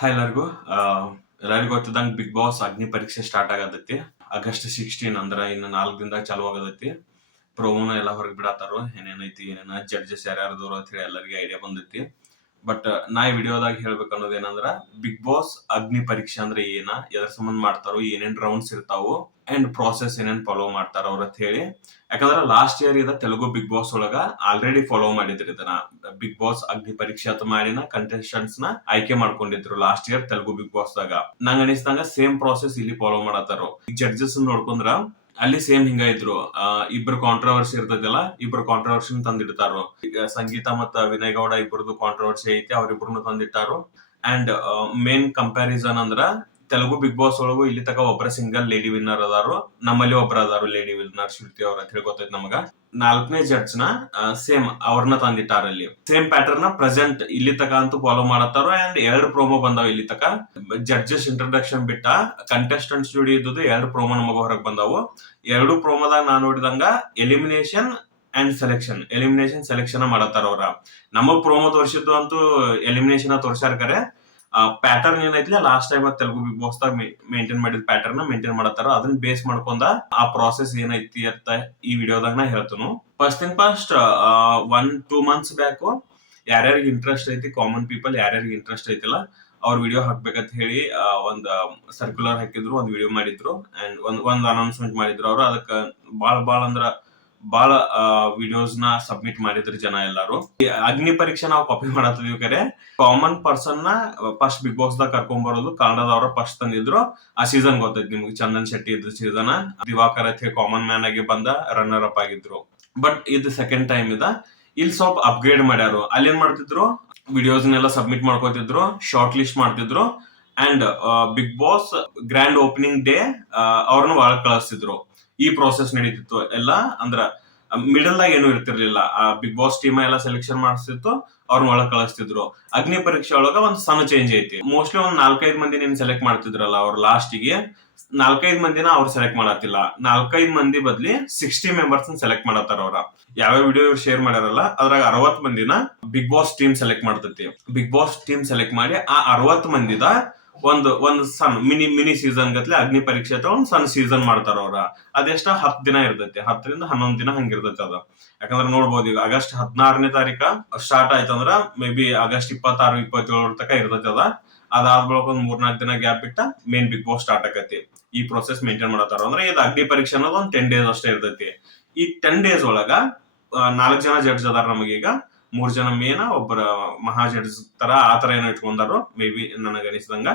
Hi ಎಲ್ಲರಿಗೂ ಎಲ್ಲರಿಗೂ ಗೊತ್ತಿದ್ದಂಗೆ big boss ಅಗ್ನಿ ಪರೀಕ್ಷೆ ಸ್ಟಾರ್ಟ್ ಆಗತೈತಿ. ಆಗಸ್ಟ್ 16 ಅಂದ್ರ ಇನ್ನು 4 ದಿನದಾಗ ಚಾಲು ಆಗತೈತಿ. ಪ್ರೋಮೋನ ಎಲ್ಲ ಹೊರಗೆ ಬಿಡತ್ತಾರೋ ಏನೇನೈತಿ ಏನೇನ ಜಡ್ಜಸ್ ಯಾರ್ಯಾರದವ್ರು ಅಂತ ಹೇಳಿ ಎಲ್ಲರಿಗೆ ಐಡಿಯಾ ಬಂದೈತಿ. ಬಟ್ ನಾ ಈ ವಿಡಿಯೋದಾಗ ಹೇಳ್ಬೇಕು ಅನ್ನೋದು ಏನಂದ್ರ ಬಿಗ್ ಬಾಸ್ ಅಗ್ನಿ ಪರೀಕ್ಷೆ ಅಂದ್ರೆ ಏನ, ಎದ್ರ ಸಂಬಂಧ ಮಾಡ್ತಾರೋ, ಏನೇನ್ ರೌಂಡ್ಸ್ ಇರ್ತಾವು ಅಂಡ್ ಪ್ರಾಸೆಸ್ ಏನೇನ್ ಫಾಲೋ ಮಾಡ್ತಾರ ಅವ್ರ ಅಂತ ಹೇಳಿ. ಯಾಕಂದ್ರ ಲಾಸ್ಟ್ ಇಯರ್ ಇದ ತೆಲುಗು ಬಿಗ್ ಬಾಸ್ ಒಳಗ ಆಲ್ರೆಡಿ ಫಾಲೋ ಮಾಡಿದ್ರಿ ಇದನ್ನ. ಬಿಗ್ ಬಾಸ್ ಅಗ್ನಿ ಪರೀಕ್ಷೆ ಅಂತ ಮಾಡಿನ ಕಂಟೆಸ್ಟೆಂಟ್ಸ್ ನ ಆಯ್ಕೆ ಮಾಡ್ಕೊಂಡಿದ್ರು last year Telugu Bigg Boss ದಾಗ. ನಂಗ ಅನಿಸ್ದಂಗ ಸೇಮ್ ಪ್ರಾಸೆಸ್ ಇಲ್ಲಿ ಫಾಲೋ ಮಾಡತ್ತಾರೋ. ಈ ಜಡ್ಜಸ್ ನೋಡ್ಕೊಂಡ್ರ ಅಲ್ಲಿ ಸೇಮ್ ಹಿಂಗ ಇದ್ರು. ಇಬ್ರು ಕಾಂಟ್ರವರ್ಸಿ ಇರ್ತೈತಲ್ಲ, ಇಬ್ರು ಕಾಂಟ್ರವರ್ಸಿ ತಂದಿಡ್ತಾರೋ. ಈಗ ಸಂಗೀತ ಮತ್ತ ವಿನಯ್ ಗೌಡ ಇಬ್ಬರದು ಕಾಂಟ್ರವರ್ಸಿ ಐತಿ, ಅವ್ರಿಬ್ರು ತಂದಿಟ್ಟಾರು. ಅಂಡ್ ಮೇನ್ ಕಂಪ್ಯಾರಿಸನ್ ಅಂದ್ರ ತೆಲುಗು ಬಿಗ್ ಬಾಸ್ ಒಳಗು ಇಲ್ಲಿ ತಕ ಒಬ್ಬರ ಸಿಂಗಲ್ ಲೇಡಿ ವಿನ್ನರ್ ಅದಾರು, ನಮ್ಮಲ್ಲಿ ಒಬ್ರ ಅದಾರು ಲೇಡಿ ವಿನ್ನರ್ ಶ್ರುತಿ ಅವ್ರ ಅಂತ ಹೇಳಿ ಗೊತ್ತೈತಿ ನಮಗ. 4ನೇ ಜಡ್ಜ್ ನ ಸೇಮ್ ಅವ್ರನ್ನ ತಂದಿಟ್ಟಾರ. ಅಲ್ಲಿ ಸೇಮ್ ಪ್ಯಾಟರ್ನ್ ನ ಪ್ರೆಸೆಂಟ್ ಇಲ್ಲಿ ತಕ ಅಂತೂ ಫಾಲೋ ಮಾಡತ್ತಾರೋ. ಅಂಡ್ 2 ಪ್ರೋಮೋ ಬಂದಾವ ಇಲ್ಲಿ ತಕ. ಜಡ್ಜಸ್ ಇಂಟ್ರಡಕ್ಷನ್ ಬಿಟ್ಟ ಕಂಟೆಸ್ಟೆಂಟ್ಸ್ ಜೋಡಿ ಇದ್ದು 2 ಪ್ರೋಮೋ ನಮಗ ಹೊರಗ್ ಬಂದಾವು. 2 ಪ್ರೋಮೋದಾಗ ನಾ ನೋಡಿದಂಗ ಎಲಿಮಿನೇಷನ್ ಅಂಡ್ ಸೆಲೆಕ್ಷನ್ ಮಾಡತ್ತಾರ ಅವ್ರ. ನಮಗ್ ಪ್ರೋಮೋ ತೋರಿಸಿದ್ದು ಅಂತೂ ಎಲಿಮಿನೇಷನ್ ತೋರ್ಸಾರ. ಕರೆ ಪ್ಯಾಟರ್ನ್ ಏನೈತಿಲ್ಲ last time Telugu Bigg Boss ದಾಗ ಮೇಂಟೈನ್ ಮಾಡಿದ ಪ್ಯಾಟರ್ನ್ ಮೇಂಟೈನ್ ಮಾಡತ್ತಾರ. ಅದನ್ನ ಬೇಸ್ ಮಾಡ್ಕೊಂಡ ಆ ಪ್ರಾಸೆಸ್ ಏನೈತಿ ಅಂತ ಈ ವಿಡಿಯೋದಾಗ ನಾ ಹೇಳ್ತೇನೆ. First thing first, 1-2 months back ಯಾರ್ಯಾರಿಗೆ ಇಂಟ್ರೆಸ್ಟ್ ಐತಿ, ಕಾಮನ್ ಪೀಪಲ್ ಯಾರ್ಯಾರಿಗೆ ಇಂಟ್ರೆಸ್ಟ್ ಐತಿಲ್ಲ ಅವ್ರ ವಿಡಿಯೋ ಹಾಕ್ಬೇಕಂತ ಹೇಳಿ ಒಂದ್ ಸರ್ಕ್ಯುಲರ್ ಹಾಕಿದ್ರು, ಒಂದ್ ವಿಡಿಯೋ ಮಾಡಿದ್ರು ಅಂಡ್ ಒಂದ್ ಅನೌನ್ಸ್ಮೆಂಟ್ ಮಾಡಿದ್ರು. ಅವ್ರು ಅದಕ್ಕ ಬಾಳ ವಿಡಿಯೋಸ್ ನ ಸಬ್ಮಿಟ್ ಮಾಡಿದ್ರು ಜನ ಎಲ್ಲಾರು. ಅಗ್ನಿ ಪರೀಕ್ಷೆ ನಾವು ಕಾಪಿ ಮಾಡತ್ತಿದ್ವಿ. ಕರೆ ಕಾಮನ್ ಪರ್ಸನ್ ನ ಫಸ್ಟ್ ಬಿಗ್ ಬಾಸ್ ದಾಗ ಕರ್ಕೊಂಡ್ ಬರೋದು ಕನ್ನಡದವ್ರ ಫಸ್ಟ್ ತಂದಿದ್ರು. ಆ ಸೀಸನ್ ಗೊತ್ತೈತಿ ನಿಮ್ಗೆ, ಚಂದನ್ ಶೆಟ್ಟಿ ಇದ್ದ ಸೀಸನ್. ದಿವಾಕರ್ ಅಂತ ಕಾಮನ್ ಮ್ಯಾನ್ ಆಗಿ ಬಂದ ರನ್ನರ್ ಅಪ್ ಆಗಿದ್ರು. ಬಟ್ ಇದು ಸೆಕೆಂಡ್ ಟೈಮ್ ಇದ. ಇಲ್ಲಿ ಸ್ವಲ್ಪ ಅಪ್ಗ್ರೇಡ್ ಮಾಡ್ಯಾರು. ಅಲ್ಲಿ ಏನ್ ಮಾಡ್ತಿದ್ರು, ವಿಡಿಯೋಸ್ನೆಲ್ಲ ಸಬ್ಮಿಟ್ ಮಾಡ್ಕೋತಿದ್ರು, ಶಾರ್ಟ್ ಲಿಸ್ಟ್ ಮಾಡ್ತಿದ್ರು and Bigg Boss grand opening day ಅವ್ರನ್ನ ಒಳಗ್ ಕಳಿಸ್ತಿದ್ರು. ಈ ಪ್ರೋಸೆಸ್ ನಡೀತಿತ್ತು ಎಲ್ಲ. ಅಂದ್ರ ಮಿಡಲ್ ದಾಗ ಏನು ಇರ್ತಿರ್ಲಿಲ್ಲ. ಬಿಗ್ ಬಾಸ್ ಟೀಮ್ ಎಲ್ಲ ಸೆಲೆಕ್ಷನ್ ಮಾಡಿಸ್ತಿತ್ತು, ಅವ್ರನ್ನ ಒಳಗ್ ಕಳಿಸ್ತಿದ್ರು. ಅಗ್ನಿ ಪರೀಕ್ಷೆ ಒಳಗ ಒಂದ್ ಸಣ್ಣ ಚೇಂಜ್ ಐತಿ. ಮೋಸ್ಟ್ಲಿ ಒಂದ್ 4-5 ಮಂದಿ ನೀನ್ ಸೆಲೆಕ್ಟ್ ಮಾಡ್ತಿದ್ರಲ್ಲ ಅವ್ರ ಲಾಸ್ಟಿಗೆ, 4-5 ಮಂದಿನ ಅವ್ರು ಸೆಲೆಕ್ಟ್ ಮಾಡತ್ತಿಲ್ಲ. 4-5 ಮಂದಿ ಬದ್ಲಿ 60 ಮೆಂಬರ್ಸ್ ಸೆಲೆಕ್ಟ್ ಮಾಡತ್ತಾರ ಅವ್ರ. ಯಾವ್ಯಾವ ವಿಡಿಯೋ ಶೇರ್ ಮಾಡ್ಯಾರಲ್ಲ ಅದ್ರಾಗ 60 ಮಂದಿನ ಬಿಗ್ ಬಾಸ್ ಟೀಮ್ ಸೆಲೆಕ್ಟ್ ಮಾಡ್ತೈತಿ. ಬಿಗ್ ಬಾಸ್ ಟೀಮ್ ಸೆಲೆಕ್ಟ್ ಮಾಡಿ ಆ 60 ಮಂದಿದ ಒಂದ್ ಸಣ್ಣ ಮಿನಿ ಸೀಸನ್ ಗತ್ಲೆ ಅಗ್ನಿ ಪರೀಕ್ಷೆ ಅಥವಾ ಒಂದ್ ಸಣ್ಣ ಸೀಸನ್ ಮಾಡ್ತಾರ ಅವ್ರ. ಅದೆಷ್ಟ 10 ದಿನ ಇರ್ತೈತಿ, 10ರಿಂದ 11 ದಿನ ಹಂಗಿರ್ತೈತಿ ಅದ. ಯಾಕಂದ್ರೆ ನೋಡ್ಬೋದು, ಈಗ ಆಗಸ್ಟ್ 16ನೇ ತಾರೀಕ ಸ್ಟಾರ್ಟ್ ಆಯ್ತಂದ್ರ ಮೇ ಬಿ ಆಗಸ್ಟ್ 26-27 ತಕ ಇರ್ತೈತಿ ಅದ. ಅದಾದ ಬಳಿಕ ಒಂದ್ 3-4 ದಿನ ಗ್ಯಾಪ್ ಬಿಟ್ಟ ಮೇನ್ ಬಿಗ್ ಬಾಸ್ ಸ್ಟಾರ್ಟ್ ಆಕತಿ. ಈ ಪ್ರೊಸೆಸ್ ಮೇಂಟೈನ್ ಮಾಡತ್ತಾರ. ಅಂದ್ರೆ ಇದು ಅಗ್ನಿ ಪರೀಕ್ಷೆ ಅನ್ನೋದು ಒಂದ್ 10 ಡೇಸ್ ಅಷ್ಟೇ ಇರ್ತೈತಿ. ಈ 10 ಡೇಸ್ ಒಳಗ 4 ಜನ ಜಡ್ಜ್ ಅದಾರ ನಮಗೀಗ. 3 ಜನ ಮೇನ, ಒಬ್ಬರ ಮಹಾ ಜಡ್ಜ್ ತರ ಆತರ ಏನೋ ಇಟ್ಕೊಂಡಾರು ಮೇ ಬಿ ನನಗ ಅನಿಸಿದಂಗ.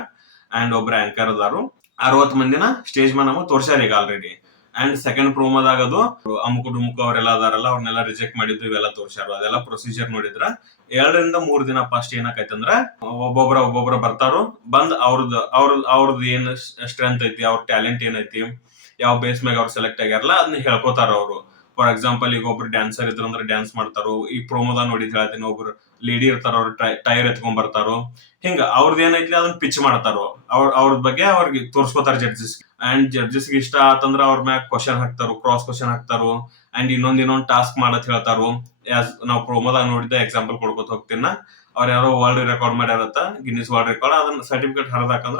ಅಂಡ್ ಒಬ್ರ ಆಂಕರ್ ಅದಾರು. 60 ಮಂದಿನ ಸ್ಟೇಜ್ ಮೇಲೆ ನಮಗ್ ತೋರ್ಸ್ಯಾರ ಈಗ ಆಲ್ರೆಡಿ. ಅಂಡ್ ಸೆಕೆಂಡ್ ಪ್ರೋಮೋದಾಗ ಅದು ಅಮುಕು ಡುಮುಕು ಅವರೆಲ್ಲ ಅದಾರಲ್ಲ ಅವ್ರನ್ನೆಲ್ಲ ರಿಜೆಕ್ಟ್ ಮಾಡಿದ್ದು ಇವೆಲ್ಲ ತೋರ್ಸ್ಯಾರ. ಅದೆಲ್ಲ ಪ್ರೊಸೀಜರ್ ನೋಡಿದ್ರ 2-3 ದಿನ ಫಸ್ಟ್ ಏನಾಕೈತಂದ್ರ ಒಬ್ಬೊಬ್ರ ಬರ್ತಾರೋ. ಬಂದ್ ಅವ್ರದ್ ಏನ್ ಸ್ಟ್ರೆಂತ್ ಐತಿ, ಅವ್ರ ಟ್ಯಾಲೆಂಟ್ ಏನೈತಿ, ಯಾವ ಬೇಸ್ ಮ್ಯಾಗ ಅವ್ರು ಸೆಲೆಕ್ಟ್ ಆಗ್ಯಾರಲ್ಲ ಅದನ್ನ ಹೇಳ್ಕೊತಾರ ಅವ್ರು. ಫಾರ್ ಎಕ್ಸಾಂಪಲ್, ಈಗ ಒಬ್ರು ಡ್ಯಾನ್ಸರ್ ಇದ್ರ ಅಂದ್ರೆ ಡ್ಯಾನ್ಸ್ ಮಾಡ್ತಾರೋ. ಈ ಪ್ರೋಮೋದಾಗ ನೋಡಿದ್ ಹೇಳ್ತೀನಿ, ಒಬ್ರು ಲೇಡಿ ಇರ್ತಾರ, ಅವ್ರ ಟೈರ್ ಎತ್ಕೊಂಡ್ ಬರ್ತಾರೋ. ಹಿಂಗ ಅವ್ರದ್ ಏನೈತಿ ಅದನ್ನ ಪಿಚ್ ಮಾಡ್ತಾರೋ. ಅವ್ರ ಬಗ್ಗೆ ಅವ್ರಿಗೆ ತೋರ್ಸ್ಕೊತಾರ ಜಡ್ಜಸ್. ಅಂಡ್ ಜಡ್ಜಸ್ ಇಷ್ಟ ಆತಂದ್ರ ಅವ್ರ ಮ್ಯಾಗ ಕ್ವಶನ್ ಹಾಕ್ತಾರೋ, ಕ್ರಾಸ್ ಕ್ವಶನ್ ಹಾಕ್ತಾರೋ. ಅಂಡ್ ಇನ್ನೊಂದ್ ಟಾಸ್ಕ್ ಮಾಡತ್ ಹೇಳ್ತಾರೋ. ನಾವ್ ಪ್ರೋಮೋದಾಗ ನೋಡಿದ್ದ ಎಕ್ಸಾಂಪಲ್ ಕೊಡ್ಕೊತ ಹೋಗ್ತೀನ. ಅವ್ರ ಯಾರೋ ವರ್ಲ್ಡ್ ರೆಕಾರ್ಡ್ ಮಾಡ್ಯಾರತ್ತ, ಗಿನ್ನಿಸ್ ವರ್ಲ್ಡ್ ರೆಕಾರ್ಡ್. ಅದನ್ನ ಸರ್ಟಿಫಿಕೇಟ್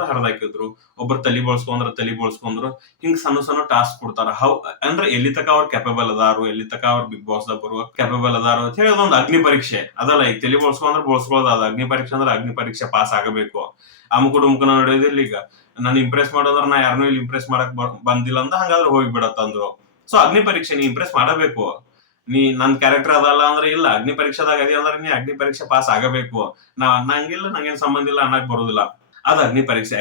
ಹರಿದಾಕಿದ್ರು. ಒಬ್ರು ತಲಿ ಬೋಳ್ಸ್ಕೊಂಡ್ರು. ಹಿಂಗ್ ಸಣ್ಣ ಟಾಸ್ಕ್ ಕೊಡ್ತಾರ. ಅಂದ್ರೆ ಎಲ್ಲಿ ತಕ ಅವ್ರ ಕೆಪಬಲ್ ಅದಾರು, ಎಲ್ಲಿ ತಕ ಅವ್ರ ಬಿಗ್ ಬಾಸ್ ದಾಗ ಬರುವ ಕೆಪಬಲ್ ಅದಾರು ಅಂತ ಹೇಳಿ ಅದೊಂದು ಅಗ್ನಿ ಪರೀಕ್ಷೆ ಅದಲ್ಲ. ಈಗ ತಲಿ ಬೋಳ್ಸ್ಕೊಳ್ಳೋದು ಅದ. ಅಗ್ನಿ ಪರೀಕ್ಷೆ ಅಂದ್ರೆ ಅಗ್ನಿ ಪರೀಕ್ಷೆ ಪಾಸ್ ಆಗಬೇಕು. ಅಮುಕುನ ನಡೆಯೋದಿಲ್ಲ. ಈಗ ನಾನು ಇಂಪ್ರೆಸ್ ಮಾಡೋದ್ರ ನಾ ಯಾರನ್ನೂ ಇಲ್ಲಿ ಇಂಪ್ರೆಸ್ ಮಾಡಕ್ ಬಂದಿಲ್ಲ ಅಂತ ಹಂಗಾದ್ರೆ ಹೋಗಿ ಬಿಡತ್ತಂದ್ರು. ಸೊ ಅಗ್ನಿ ಪರೀಕ್ಷೆ ನೀ ಇಂಪ್ರೆಸ್ ಮಾಡಬೇಕು. ನೀ ನನ್ ಕ್ಯಾರೆಕ್ಟರ್ ಅದಲ್ಲ ಅಂದ್ರೆ ಇಲ್ಲ, ಅಗ್ನಿ ಪರೀಕ್ಷೆದಾಗ ಅದಿ ಅಂದ್ರೆ ನೀ ಅಗ್ನಿ ಪರೀಕ್ಷೆ ಪಾಸ್ ಆಗಬೇಕು. ನಂಗಿಲ್ಲ, ನಂಗೇನ್ ಸಂಬಂಧ ಇಲ್ಲ ಅನ್ನಕ್ ಬರೋದಿಲ್ಲ. ಅದ್ ಅಗ್ನಿ ಪರೀಕ್ಷೆ,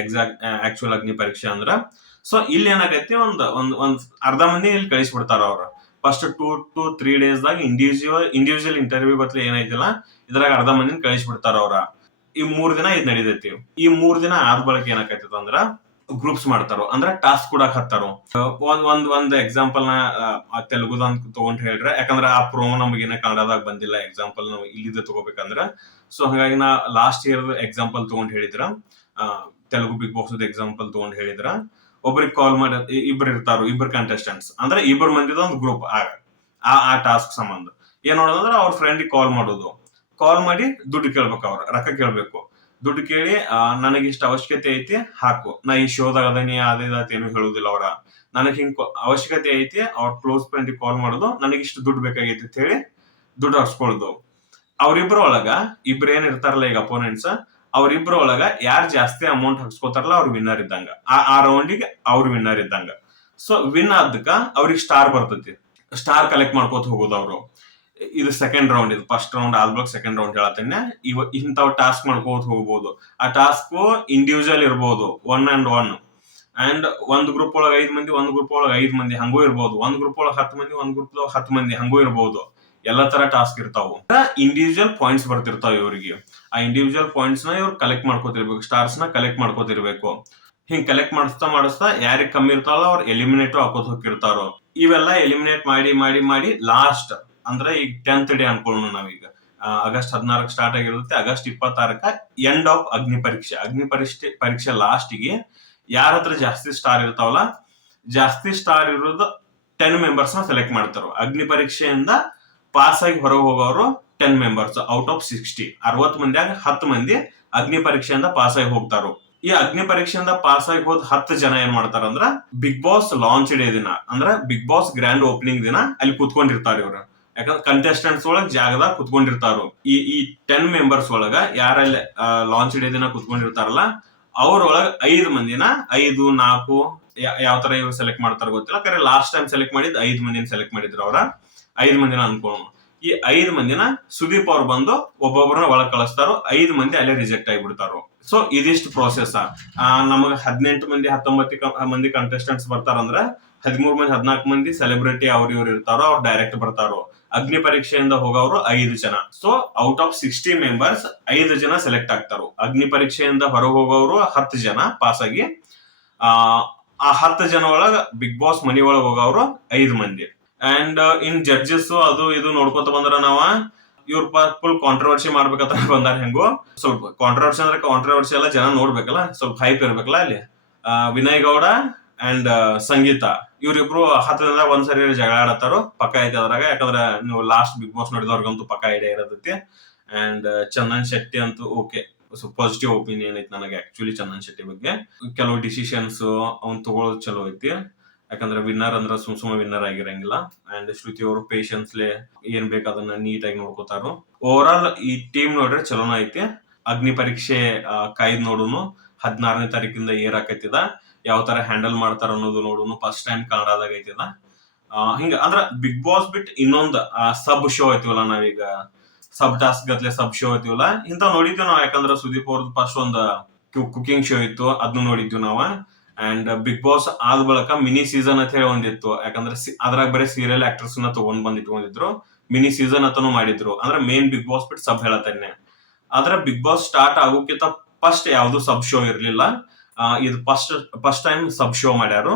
ಆಕ್ಚುಯಲ್ ಅಗ್ನಿ ಪರೀಕ್ಷೆ ಅಂದ್ರ. ಸೊ ಇಲ್ಲಿ ಏನಾಗೈತಿ, ಒಂದ್ ಅರ್ಧ ಮಂದಿ ಇಲ್ಲಿ ಕಳಿಸ್ಬಿಡ್ತಾರ ಅವ್ರ. ಫಸ್ಟ್ 2-3 ಡೇಸ್ ದಾಗ ಇಂಡಿವಿಜುವಲ್ ಇಂಟರ್ವ್ಯೂ ಬತ್ಲೆ ಏನೈತಿಲ್ಲ ಇದ್ರಾಗ ಅರ್ಧ ಮಂದಿನ ಕಳಿಸ್ಬಿಡ್ತಾರ ಅವ್ರ. ಈ 3 ದಿನ ಇದ್ ನಡೀತೈತಿ. ಈ 3 ದಿನ ಆದ ಬಳಿಕ ಏನಾಕೈತಿ ಅಂದ್ರ ಗ್ರೂಪ್ಸ್ ಮಾಡ್ತಾರೋ, ಅಂದ್ರೆ ಟಾಸ್ಕ್ ಕೊಡಕ್ ಹತ್ತಾರೋ. ಒಂದ್ ಎಕ್ಸಾಂಪಲ್ ನ ತೆಲುಗುದಂತ ತಗೊಂಡ್ ಹೇಳ್ರೆ, ಯಾಕಂದ್ರ ಆ ಪ್ರೋಮೋ ನಮಗೇನ ಕನ್ನಡದಾಗ ಬಂದಿಲ್ಲ. ಎಕ್ಸಾಂಪಲ್ ನಾವು ಇಲ್ಲಿದ್ದ ತಗೋಬೇಕಂದ್ರ. ಸೊ ಹಾಗಾಗಿ ನಾ ಲಾಸ್ಟ್ ಇಯರ್ ಎಕ್ಸಾಂಪಲ್ ತಗೊಂಡ್ ಹೇಳಿದ್ರ, ತೆಲುಗು ಬಿಗ್ ಬಾಸ್ ಎಕ್ಸಾಂಪಲ್ ತಗೊಂಡ್ ಹೇಳಿದ್ರ, ಒಬ್ರಿಗೆ ಕಾಲ್ ಮಾಡಿ ಇಬ್ರು ಇರ್ತಾರೋ, ಇಬ್ರು ಕಂಟೆಸ್ಟೆಂಟ್ಸ್ ಅಂದ್ರೆ 2 ಮಂದಿದ ಒಂದು ಗ್ರೂಪ್. ಆ ಟಾಸ್ಕ್ ಸಂಬಂಧ ಏನ್ ಮಾಡೋದಂದ್ರ ಅವ್ರ ಫ್ರೆಂಡಿಗೆ ಕಾಲ್ ಮಾಡೋದು. ಕಾಲ್ ಮಾಡಿ ದುಡ್ಡು ಕೇಳ್ಬೇಕು, ರೊಕ್ಕ ಕೇಳ್ಬೇಕು. ದುಡ್ಡು ಕೇಳಿ ನನಗೆ ಇಷ್ಟ ಅವಶ್ಯಕತೆ ಐತಿ ಹಾಕು, ನಾ ಈ ಶೋದಾಗ ಅದನಿ ಅದೇನು ಹೇಳುದಿಲ್ಲ ಅವ್ರ. ನನಗೆ ಹಿಂಗ್ ಅವಶ್ಯಕತೆ ಐತಿ, ಅವ್ರ ಕ್ಲೋಸ್ ಫ್ರೆಂಡ್ ಕಾಲ್ ಮಾಡೋದು, ನನಗೆ ಇಷ್ಟು ದುಡ್ಡು ಬೇಕಾಗೈತಿ ಅಂತ ಹೇಳಿ ದುಡ್ಡು ಹರ್ಸ್ಕೊಳ್ಳೋದು. ಅವ್ರಿಬ್ರ ಒಳಗ ಇಬ್ರು ಏನ್ ಇರ್ತಾರಲ್ಲ ಈಗ ಅಪೋನೆಂಟ್ಸ್, ಅವ್ರಿಬ್ರ ಒಳಗ ಯಾರು ಜಾಸ್ತಿ ಅಮೌಂಟ್ ಹಾಕ್ಸ್ಕೊತಾರಲ್ಲ ಅವ್ರು ವಿನ್ನರ್ ಇದ್ದಂಗ, ಆ ರೌಂಡಿಗೆ ಅವ್ರು ವಿನ್ನರ್ ಇದ್ದಂಗ. ಸೊ ವಿನ್ ಆದಕ್ಕ ಅವ್ರಿಗೆ ಸ್ಟಾರ್ ಬರ್ತೈತಿ, ಸ್ಟಾರ್ ಕಲೆಕ್ಟ್ ಮಾಡ್ಕೋತ ಹೋಗೋದು ಅವರು. ಇದು ಸೆಕೆಂಡ್ ರೌಂಡ್, ಇದು ಫಸ್ಟ್ ರೌಂಡ್ ಆದ್ಮೇಲೆ ಸೆಕೆಂಡ್ ರೌಂಡ್ ಹೇಳತ್ತೇನೆ. ಇಂಥವ್ ಟಾಸ್ಕ್ ಮಾಡ್ಕೋತ ಹೋಗ್ಬೋದು. ಆ ಟಾಸ್ಕ್ ಇಂಡಿವಿಜುವಲ್ ಇರ್ಬೋದು, 1 and 1, ಅಂಡ್ ಒಂದ್ ಗ್ರೂಪ್ ಒಳಗ 5 ಮಂದಿ, ಒಂದ್ ಗ್ರೂಪ್ ಒಳಗ 5 ಮಂದಿ ಹಂಗೂ ಇರ್ಬೋದು, ಒಂದ್ ಗ್ರೂಪ್ ಒಳಗ 10 ಮಂದಿ, ಒಂದ್ ಗ್ರೂಪ್ 10 ಮಂದಿ ಹಂಗೂ ಇರ್ಬೋದು. ಎಲ್ಲಾ ತರ ಟಾಸ್ಕ್ ಇರ್ತಾವ. ಇಂಡಿವಿಜುವಲ್ ಪಾಯಿಂಟ್ಸ್ ಬರ್ತಿರ್ತಾವ ಇವ್ರಿಗೆ. ಆ ಇಂಡಿವಿಜುವಲ್ ಪಾಯಿಂಟ್ಸ್ ನ ಇವ್ರು ಕಲೆಕ್ಟ್ ಮಾಡ್ಕೋತಿರ್ಬೇಕು, ಸ್ಟಾರ್ಸ್ ನ ಕಲೆಕ್ಟ್ ಮಾಡ್ಕೋತಿರ್ಬೇಕು. ಹಿಂಗ್ ಕಲೆಕ್ಟ್ ಮಾಡಿಸ್ತಾ ಯಾರಿಗ್ ಕಮ್ಮಿ ಇರ್ತಾವಲ್ಲ ಅವ್ರು ಎಲಿಮಿನೇಟ್ ಹಾಕೋತ್ ಹೋಗಿರ್ತಾರೋ. ಇವೆಲ್ಲ ಎಲಿಮಿನೇಟ್ ಮಾಡಿ ಮಾಡಿ ಮಾಡಿ ಲಾಸ್ಟ್ ಅಂದ್ರೆ ಈಗ 10th ಡೇ ಅನ್ಕೊಳ್ಳೋಣ ನಾವೀಗ. ಆಗಸ್ಟ್ 16 ಸ್ಟಾರ್ಟ್ ಆಗಿರುತ್ತೆ, ಆಗಸ್ಟ್ 26 ಎಂಡ್ ಆಫ್ ಅಗ್ನಿ ಪರೀಕ್ಷೆ ಲಾಸ್ಟಿಗೆ ಯಾರ ಹತ್ರ ಜಾಸ್ತಿ ಸ್ಟಾರ್ ಇರ್ತಾವಲ್ಲ, ಜಾಸ್ತಿ ಸ್ಟಾರ್ ಇರೋದು 10 ಮೆಂಬರ್ಸ್ ನ ಸೆಲೆಕ್ಟ್ ಮಾಡ್ತಾರೋ. ಅಗ್ನಿ ಪರೀಕ್ಷೆಯಿಂದ ಪಾಸ್ ಆಗಿ ಹೊರಗೆ ಹೋಗೋರು 10 ಮೆಂಬರ್ಸ್ ಔಟ್ ಆಫ್ 60. 60 ಮಂದಿಯಾಗ 10 ಮಂದಿ ಅಗ್ನಿ ಪರೀಕ್ಷೆಯಿಂದ ಪಾಸ್ ಆಗಿ ಹೋಗ್ತಾರೋ. ಈ ಅಗ್ನಿ ಪರೀಕ್ಷೆಯಿಂದ ಪಾಸ್ ಆಗಿ ಹೋದ್ 10 ಜನ ಏನ್ ಮಾಡ್ತಾರಂದ್ರ ಬಿಗ್ ಬಾಸ್ ಲಾಂಚ್ ಡೇ ದಿನ, ಅಂದ್ರೆ ಬಿಗ್ ಬಾಸ್ ಗ್ರ್ಯಾಂಡ್ ಓಪನಿಂಗ್ ದಿನ ಅಲ್ಲಿ ಕುತ್ಕೊಂಡಿರ್ತಾರ ಇವ್ರು. ಯಾಕಂದ್ರೆ ಕಂಟೆಸ್ಟೆಂಟ್ಸ್ ಒಳಗ್ ಜಾಗದಾಗ ಕುತ್ಕೊಂಡಿರ್ತಾರೋ. ಈ 10 ಮೆಂಬರ್ಸ್ ಒಳಗ ಯಾರಲ್ಲಿ ಲಾಂಚ್ ಡೇ ದಿನ ಕುತ್ಕೊಂಡಿರ್ತಾರಲ್ಲ ಅವ್ರೊಳಗ 5 ಮಂದಿನ 5, 4 ಯಾವ ತರ ಇವ್ರು ಸೆಲೆಕ್ಟ್ ಮಾಡ್ತಾರ ಗೊತ್ತಿಲ್ಲ. ಕರೆ ಲಾಸ್ಟ್ ಟೈಮ್ ಸೆಲೆಕ್ಟ್ ಮಾಡಿದ್ 5 ಮಂದಿನ ಸೆಲೆಕ್ಟ್ ಮಾಡಿದ್ರು ಅವ್ರ. 5 ಮಂದಿನ ಅನ್ಕೊಳ್ಳೋಣ. ಈ 5 ಮಂದಿನ ಸುದೀಪ್ ಅವ್ರು ಬಂದು ಒಬ್ಬೊಬ್ಬರನ್ನ ಒಳಗ್ ಕಳಿಸ್ತಾರೋ. 5 ಮಂದಿ ಅಲ್ಲೇ ರಿಜೆಕ್ಟ್ ಆಗಿಬಿಡ್ತಾರೋ. ಸೊ ಇದಿಷ್ಟು ಪ್ರೋಸೆಸ್. ನಮಗ 18 ಮಂದಿ 19 ಮಂದಿ ಕಂಟೆಸ್ಟೆಂಟ್ಸ್ ಬರ್ತಾರಂದ್ರ 13 ಮಂದಿ 14 ಮಂದಿ ಸೆಲೆಬ್ರಿಟಿ ಇವ್ರು ಇರ್ತಾರೋ, ಅವ್ರು ಡೈರೆಕ್ಟ್ ಬರ್ತಾರೋ. ಅಗ್ನಿ ಪರೀಕ್ಷೆಯಿಂದ ಹೋಗೋರು 5 ಜನ. ಸೊ ಔಟ್ ಆಫ್ 60 ಮೆಂಬರ್ಸ್ 5 ಜನ ಸೆಲೆಕ್ಟ್ ಆಗ್ತಾರೋ. ಅಗ್ನಿ ಪರೀಕ್ಷೆಯಿಂದ ಹೊರಗೆ ಹೋಗೋರು 10 ಜನ ಪಾಸ್ ಆಗಿ. ಆ 10 ಜನ ಒಳಗ ಬಿಗ್ ಬಾಸ್ ಮನಿ ಒಳಗೆ ಹೋಗೋರು 5 ಮಂದಿ. ಅಂಡ್ ಇನ್ ಜಡ್ಜಸ್ ಅದು ಇದು ನೋಡ್ಕೊತ ಬಂದ್ರ ನಾವ ಇವ್ರ ಫುಲ್ ಕಾಂಟ್ರವರ್ಸಿ ಮಾಡ್ಬೇಕಂತ ಬಂದಾರ. ಹೆಂಗೋ ಸ್ವಲ್ಪ ಕಾಂಟ್ರವರ್ಸಿ ಎಲ್ಲ ಜನ ನೋಡ್ಬೇಕಲ್ಲ, ಸ್ವಲ್ಪ ಹೈಪ್ ಇರ್ಬೇಕಲ್ಲ ಅಲ್ಲಿ. ವಿನಯ್ ಗೌಡ ಅಂಡ್ ಸಂಗೀತ ಇವ್ರಿಬ್ರು 10 ದಿನದಾಗ ಒಂದ್ಸರಿ ಜಗಳ ಆಡತ್ತಾರು, ಪಕ್ಕ ಐತಿ ಅದ್ರಾಗ. ಯಾಕಂದ್ರ ನೀವು ಲಾಸ್ಟ್ ಬಿಗ್ ಬಾಸ್ ನೋಡಿದವ್ರಿಗಂತೂ ಪಕ್ಕ ಐಡಿಯಾ ಇರತೈತಿ. ಅಂಡ್ ಚಂದನ್ ಶೆಟ್ಟಿ ಅಂತೂ ಓಕೆ, ಪಾಸಿಟಿವ್ ಒಪಿನಿಯನ್ ಐತಿ ನನಗೆ ಆಕ್ಚುಲಿ ಚಂದನ್ ಶೆಟ್ಟಿ ಬಗ್ಗೆ. ಕೆಲವು ಡಿಸಿಷನ್ಸ್ ಅವ್ನ್ ತಗೊಳೋದು ಚಲೋ ಐತಿ. ಯಾಕಂದ್ರೆ ವಿನ್ನರ್ ಅಂದ್ರ ಸುಮ್ ವಿನ್ನರ್ ಆಗಿರಂಗಿಲ್ಲ. ಅಂಡ್ ಶ್ರುತಿ ಅವರು ಪೇಷನ್ಸ್ಲೆ ಏನ್ ಬೇಕು ಅದನ್ನ ನೀಟಾಗಿ ನೋಡ್ಕೋತಾರು. ಓವರ್ ಆಲ್ ಈ ಟೀಮ್ ನೋಡ್ರೆ ಚಲೋನ ಐತಿ. ಅಗ್ನಿ ಪರೀಕ್ಷೆ ಕಾಯ್ದು ನೋಡುನು. 16ನೇ ತಾರೀಕಿಂದ ಏರ್ ಆಕೈತಿದ, ಯಾವ ತರ ಹ್ಯಾಂಡಲ್ ಮಾಡ್ತಾರ ಅನ್ನೋದು ನೋಡುನು. ಫಸ್ಟ್ ಟೈಮ್ ಕನ್ನಡದಾಗ ಐತಿದ. ಹಿಂಗ ಅಂದ್ರ ಬಿಗ್ ಬಾಸ್ ಬಿಟ್ ಇನ್ನೊಂದ್ ಸಬ್ ಶೋ ಐತಿವಲ್ಲ ನಾವೀಗ, ಸಬ್ ಟಾಸ್ಕ್ ಗತ್ಲೆ ಸಬ್ ಶೋ ಐತಿವಲ್ಲ, ಇಂತಾವ್ ನೋಡಿದ್ವಿ ನಾವ್. ಯಾಕಂದ್ರ ಸುದೀಪ್ ಅವ್ರದ್ದು ಫಸ್ಟ್ ಒಂದ್ ಕುಕಿಂಗ್ ಶೋ ಇತ್ತು, ಅದನ್ನ ನೋಡಿದ್ವಿ ನಾವ. ಅಂಡ್ ಬಿಗ್ ಬಾಸ್ ಆದ ಬಳಿಕ ಮಿನಿ ಸೀಸನ್ ಅಂತ ಹೇಳಿ ಒಂದಿತ್ತು. ಯಾಕಂದ್ರೆ ಅದ್ರಾಗ ಬರೀ ಸೀರಿಯಲ್ ಆಕ್ಟರ್ಸ್ ನ ಬಂದ್ ಇಟ್ಕೊಂಡಿದ್ರು. ಮಿನಿ ಸೀಸನ್ ಅಂತನೂ ಮಾಡಿದ್ರು. ಅಂದ್ರೆ ಮೇನ್ ಬಿಗ್ ಬಾಸ್ ಬಿಟ್ಟು ಸಬ್ ಹೇಳತ್ತೇನೆ. ಆದ್ರೆ ಬಿಗ್ ಬಾಸ್ ಸ್ಟಾರ್ಟ್ ಆಗೋಕ್ಕಿಂತ ಫಸ್ಟ್ ಯಾವ್ದು ಸಬ್ ಶೋ ಇರ್ಲಿಲ್ಲ. ಇದು ಫಸ್ಟ್ ಟೈಮ್ ಸಬ್ ಶೋ ಮಾಡ್ಯಾರು.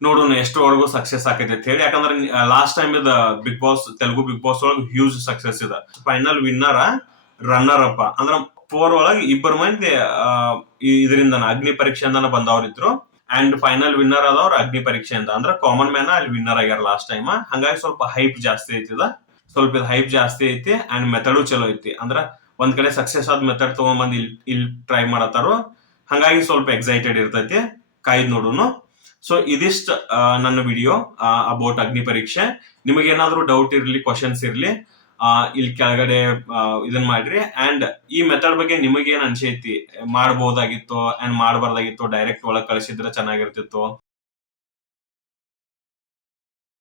ನೋಡೋಣ ಎಷ್ಟರವರೆಗೂ ಸಕ್ಸಸ್ ಆಕೈತಿ ಅಂತ ಹೇಳಿ. ಯಾಕಂದ್ರೆ ಲಾಸ್ಟ್ ಟೈಮ್ ಇದ Bigg Boss, Telugu Bigg Boss ಒಳಗೆ ಹ್ಯೂಜ್ ಸಕ್ಸಸ್ ಇದೆ. ಫೈನಲ್ ವಿನ್ನರ್ ರನ್ನರ್ ಅಪ್ ಅಂದ್ರ 4 ಒಳಗೆ 2 ಮಂದಿ ಇದರಿಂದ ಅಗ್ನಿ ಪರೀಕ್ಷೆಯಿಂದ ಬಂದವ್ರಿದ್ರು. ಅಂಡ್ ಫೈನಲ್ ವಿನ್ನರ್ ಆದವ್ರು ಅಗ್ನಿ ಪರೀಕ್ಷೆಯಿಂದ, ಅಂದ್ರೆ ಕಾಮನ್ ಮ್ಯಾನ್ ಅಲ್ಲಿ ವಿನ್ನರ್ ಆಗ್ಯಾರ ಲಾಸ್ಟ್ ಟೈಮ್. ಹಂಗಾಗಿ ಸ್ವಲ್ಪ ಹೈಪ್ ಜಾಸ್ತಿ ಐತಿದ. ಸ್ವಲ್ಪ ಇದು ಹೈಪ್ ಜಾಸ್ತಿ ಐತಿ. ಅಂಡ್ ಮೆಥಡು ಚಲೋ ಐತಿ. ಅಂದ್ರ ಒಂದ್ ಕಡೆ ಸಕ್ಸಸ್ ಆದ ಮೆಥಡ್ ತಗೊಂಡ್ಬಂದ್ ಇಲ್ಲಿ ಟ್ರೈ ಮಾಡತ್ತಾರು. ಹಂಗಾಗಿ ಸ್ವಲ್ಪ ಎಕ್ಸೈಟೆಡ್ ಇರ್ತೈತಿ, ಕಾಯ್ದು ನೋಡುನು. ಸೊ ಇದಿಷ್ಟ ನನ್ನ ವಿಡಿಯೋ ಅಬೌಟ್ ಅಗ್ನಿ ಪರೀಕ್ಷೆ. ನಿಮಗೇನಾದ್ರೂ ಡೌಟ್ ಇರ್ಲಿ, ಕ್ವಶನ್ಸ್ ಇರ್ಲಿ, ಇಲ್ಲಿ ಕೆಳಗಡೆ ಇದನ್ ಮಾಡ್ರಿ. ಅಂಡ್ ಈ ಮೆಥಡ್ ಬಗ್ಗೆ ನಿಮಗೇನ್ ಅನ್ಸೈತಿ, ಮಾಡ್ಬೋದಾಗಿತ್ತು ಅಂಡ್ ಮಾಡಬಾರ್ದಾಗಿತ್ತು, ಡೈರೆಕ್ಟ್ ಒಳಗ್ ಕಳಿಸಿದ್ರೆ ಚೆನ್ನಾಗಿರ್ತಿತ್ತು,